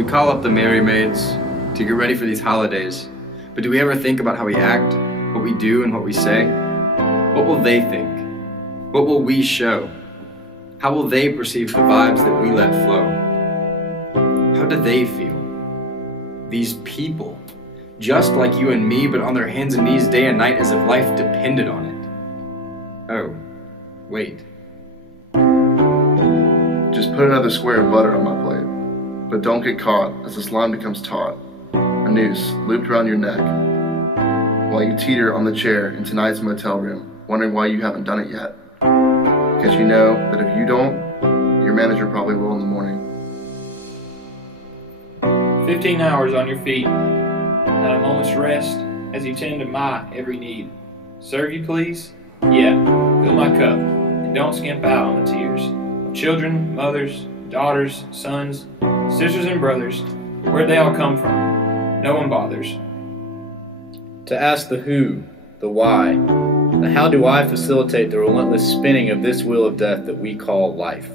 We call up the Merry Maids to get ready for these holidays, but do we ever think about how we act, what we do, and what we say? What will they think? What will we show? How will they perceive the vibes that we let flow? How do they feel? These people, just like you and me, but on their hands and knees day and night as if life depended on it. Oh, wait. Just put another square of butter on my plate. But don't get caught as the slime becomes taut, a noose looped around your neck, while you teeter on the chair in tonight's motel room, wondering why you haven't done it yet. Because you know that if you don't, your manager probably will in the morning. 15 hours on your feet, not a moment's rest as you tend to my every need. Serve you, please? Yeah, fill my cup, and don't skimp out on the tears of children, mothers, daughters, sons, sisters, and brothers. Where'd they all come from? No one bothers to ask the who, the why, the how do I facilitate the relentless spinning of this wheel of death that we call life.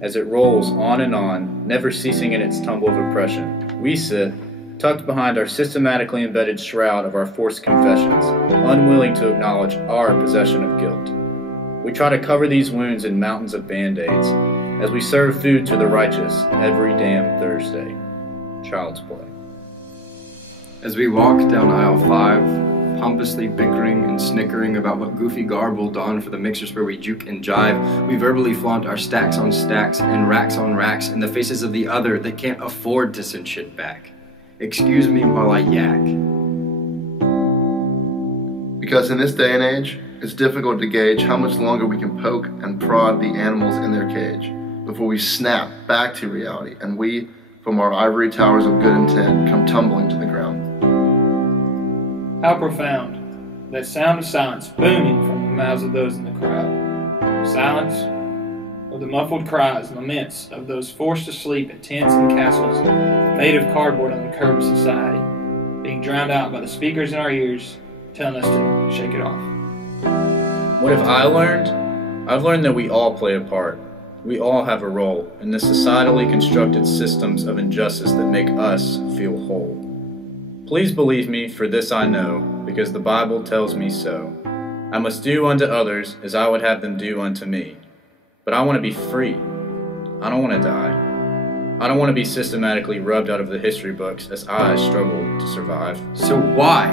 As it rolls on and on, never ceasing in its tumble of oppression, we sit, tucked behind our systematically embedded shroud of our forced confessions, unwilling to acknowledge our possession of guilt. We try to cover these wounds in mountains of Band-Aids, as we serve food to the righteous every damn Thursday. Child's play. As we walk down aisle 5, pompously bickering and snickering about what goofy garb we'll don for the mixers where we juke and jive, we verbally flaunt our stacks on stacks and racks on racks in the faces of the other that can't afford to send shit back. Excuse me while I yak. Because in this day and age, it's difficult to gauge how much longer we can poke and prod the animals in their cage before we snap back to reality and we, from our ivory towers of good intent, come tumbling to the ground. How profound, that sound of silence booming from the mouths of those in the crowd. Silence, or the muffled cries and laments of those forced to sleep in tents and castles made of cardboard on the curb of society, being drowned out by the speakers in our ears, telling us to shake it off. What have I learned? I've learned that we all play a part. We all have a role in the societally constructed systems of injustice that make us feel whole. Please believe me, for this I know, because the Bible tells me so. I must do unto others as I would have them do unto me. But I want to be free. I don't want to die. I don't want to be systematically rubbed out of the history books as I struggle to survive. So why?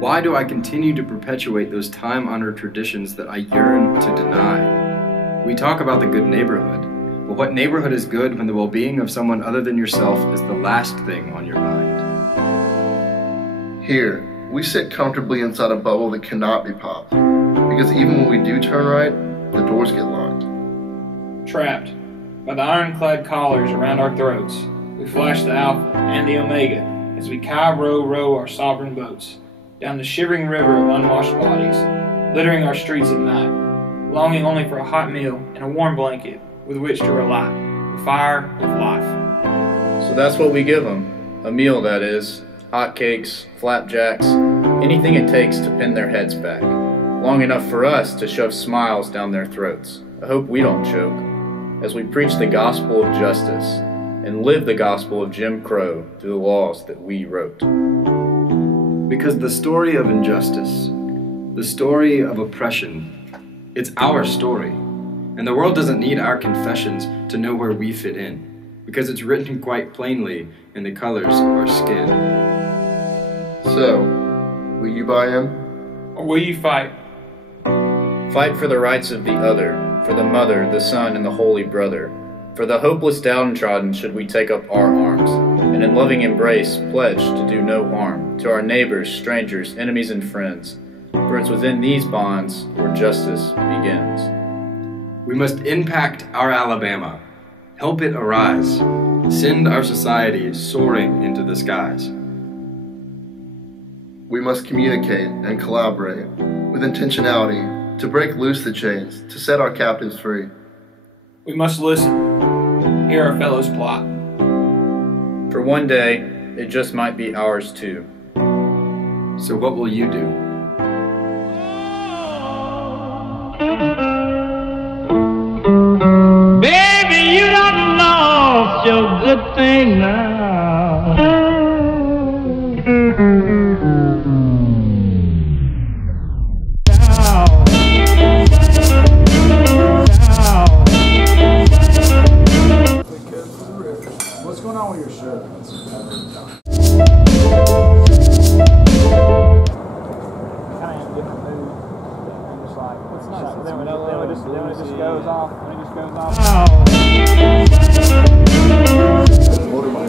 Why do I continue to perpetuate those time-honored traditions that I yearn to deny? We talk about the good neighborhood, but what neighborhood is good when the well-being of someone other than yourself is the last thing on your mind? Here, we sit comfortably inside a bubble that cannot be popped, because even when we do turn right, the doors get locked. Trapped by the ironclad collars around our throats, we flash the Alpha and the Omega as we row our sovereign boats down the shivering river of unwashed bodies, littering our streets at night, longing only for a hot meal and a warm blanket with which to relight, the fire of life. So that's what we give them, a meal that is, hot cakes, flapjacks, anything it takes to pin their heads back, long enough for us to shove smiles down their throats. I hope we don't choke, as we preach the gospel of justice and live the gospel of Jim Crow through the laws that we wrote. Because the story of injustice, the story of oppression, it's our story. And the world doesn't need our confessions to know where we fit in, because it's written quite plainly in the colors of our skin. So, will you buy in? Or will you fight? Fight for the rights of the other, for the mother, the son, and the holy brother. For the hopeless downtrodden should we take up our arms, and in loving embrace pledge to do no harm to our neighbors, strangers, enemies, and friends. For it's within these bonds where justice begins. We must impact our Alabama, help it arise, send our society soaring into the skies. We must communicate and collaborate with intentionality to break loose the chains, to set our captives free. We must listen, hear our fellows plot. For one day, it just might be ours too. So what will you do? Baby, you done lost your good thing now. What's going on with your shirt? Kind of in a different mood. I'm just like, what's nice? Then when it just goes off, Order my